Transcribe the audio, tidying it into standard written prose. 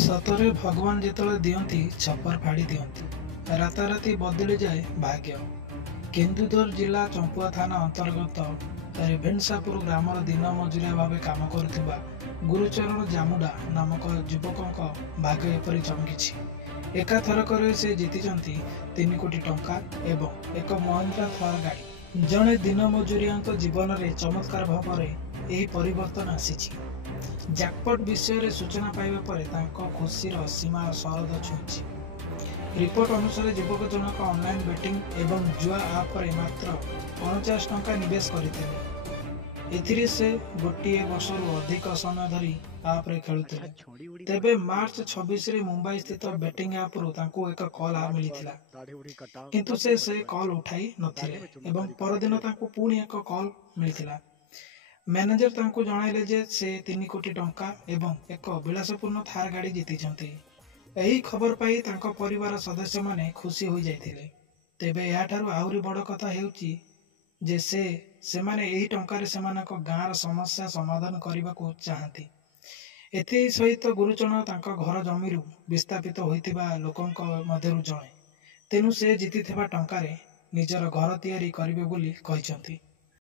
सतरे भगवान जिते दियंती छपर फाड़ी दियंती राताराति बदली जाए भाग्य। केन्दुझर जिला चंपुआ थाना अंतर्गत रेभेन्सापुर ग्रामर दिन मजुरिया भाव काम करुवा गुरुचरण जामुडा नामक युवक भाग्य एपरी चमकी। एकाथरक से जीति 3 कोटी टंका एवं एक महिंद्रा थार गाड़ी। जड़े दिन मजुरिया जीवन में चमत्कार भाव में परिवर्तन आसी। जैकपॉट विषय सूचना पाइबा पर खुशीर सीमा सरद छुई। रिपोर्ट अनुसार युवक जनक ऑनलाइन बेटिंग एवं जुआ आप मात्र 49 टंका निवेश करते। से गोटे वर्ष अधिक समय धरी आप खेलुते। तेबे मार्च 26 रे मुंबई स्थित बेटिंग आप एक कॉल मिलता, किंतु से कॉल उठाई नथिले एवं परदिन पुणी एक कॉल मिलता। मैनेजर तांको जणाइले जे से 3 कोटी टंका एवं एक विलासपूर्ण थार गाड़ी जीति। यही खबर पाई तांको परिवार सदस्य माने खुशी हो जाइथिले। तेबे याठारु आहुरी बड़ कथा हेउची जे से माने एही टंकार सेमानक गाँर समस्या समाधान करने को चाहती। एथि सहित गुरुचरण तांको घर जमीरु विस्थापित होइतिबा लोकंक मध्यरु जणे। तेनु से जीतिथिबा टंकारे निजर घर तैयारी करिवे बोली कहिसंती।